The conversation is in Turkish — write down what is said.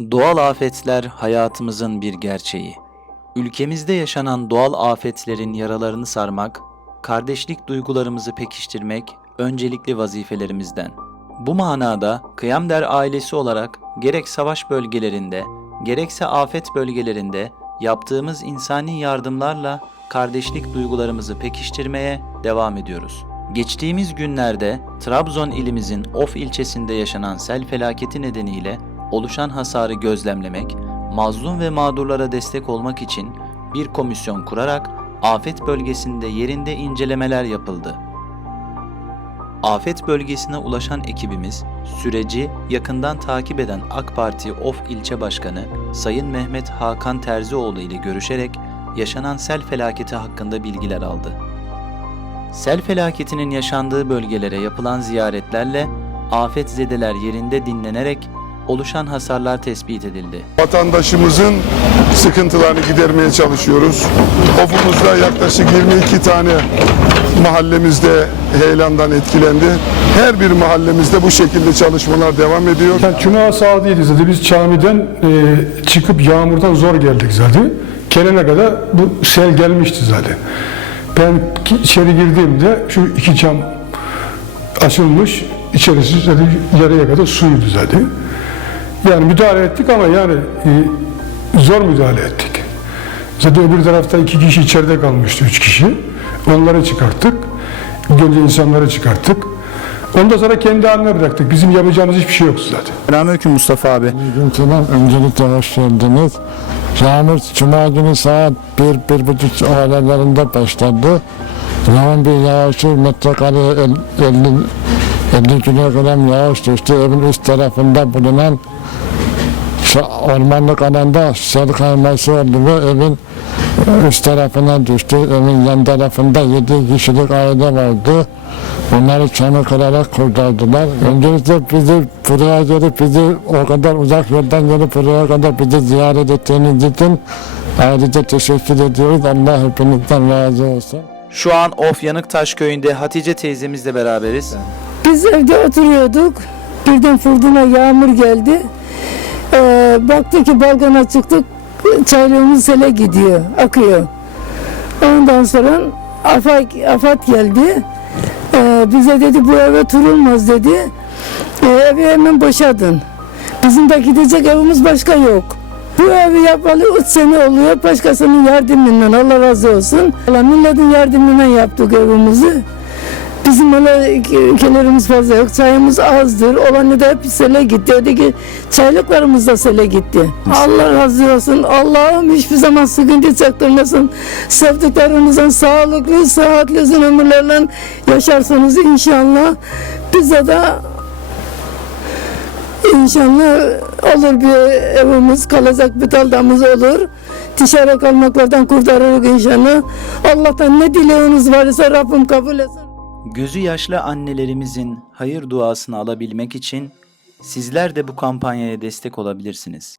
Doğal afetler hayatımızın bir gerçeği. Ülkemizde yaşanan doğal afetlerin yaralarını sarmak, kardeşlik duygularımızı pekiştirmek öncelikli vazifelerimizden. Bu manada Kıyamder ailesi olarak gerek savaş bölgelerinde, gerekse afet bölgelerinde yaptığımız insani yardımlarla kardeşlik duygularımızı pekiştirmeye devam ediyoruz. Geçtiğimiz günlerde Trabzon ilimizin Of ilçesinde yaşanan sel felaketi nedeniyle oluşan hasarı gözlemlemek, mazlum ve mağdurlara destek olmak için bir komisyon kurarak afet bölgesinde yerinde incelemeler yapıldı. Afet bölgesine ulaşan ekibimiz süreci yakından takip eden AK Parti Of ilçe başkanı Sayın Mehmet Hakan Terzioğlu ile görüşerek yaşanan sel felaketi hakkında bilgiler aldı. Sel felaketinin yaşandığı bölgelere yapılan ziyaretlerle afetzedeler yerinde dinlenerek oluşan hasarlar tespit edildi. Vatandaşımızın sıkıntılarını gidermeye çalışıyoruz. Ofumuzda yaklaşık 22 tane mahallemizde heyelandan etkilendi. Her bir mahallemizde bu şekilde çalışmalar devam ediyor. Yani cuma saatiydi zaten. Biz camiden e, çıkıp yağmurdan zor geldik zaten. Gelene kadar bu sel gelmişti zaten. Ben içeri girdiğimde şu iki cam açılmış. İçerisi zaten yarıya kadar suydu zaten. Yani müdahale ettik ama yani e, zor müdahale ettik. Zaten öbür tarafta iki kişi içeride kalmıştı, üç kişi. Onları çıkarttık. Önce insanları çıkarttık. Ondan sonra kendi haline bıraktık. Bizim yapacağımız hiçbir şey yoktu zaten. Selamünaleyküm Mustafa abi. Selam, öncelikle hoş geldiniz. Yağmur Cuma günü saat 1-1.30 aralarında başladı. Yoğun bir yağışı metrekare 50, 50 kilogram yağış düştü. Evin üst tarafında bulunan ormanlık alanda sel kayması oldu ve evin üst tarafına düştü. Evin yan tarafında 7 kişilik aile vardı. Onları çanı kırarak kurtardılar. Öncelikle bizi buraya gelip bizi o kadar uzak yoldan gelip buraya kadar bizi ziyaret ettiğiniz için ayrıca teşekkür ediyoruz. Allah hepinizden razı olsun. Şu an Of Yanıktaş köyünde Hatice teyzemizle beraberiz. Biz evde oturuyorduk. Birden fırtına yağmur geldi. Ee, baktık ki balkona çıktık. Çaylığımız sele gidiyor, akıyor. Ondan sonra afat, afat geldi. Ee, bize dedi bu eve turulmaz dedi. Ee, evi hemen boşadın. Bizim de gidecek evimiz başka yok. Bu evi yapalı 3 sene oluyor. Başkasının yardımıyla Allah razı olsun. Allah milletin yardımıyla yaptık evimizi. Bizim öyle ülkelerimiz fazla yok. Çayımız azdır. Olanı da hep sele gitti. Öteki çaylıklarımız da sele gitti. Allah razı olsun. Allah'ım hiçbir zaman sıkıntı çaktırmasın. Sevdiklerinizin sağlıklı, sıhhatli uzun ömürlerle yaşarsanız inşallah bize de İnşallah olur bir evimiz, kalacak bir daldamız olur. Dışarı kalmaklardan kurtarırız inşallah. Allah'tan ne dileğiniz varsa Rabbim kabul etsin. Gözü yaşlı annelerimizin hayır duasını alabilmek için sizler de bu kampanyaya destek olabilirsiniz.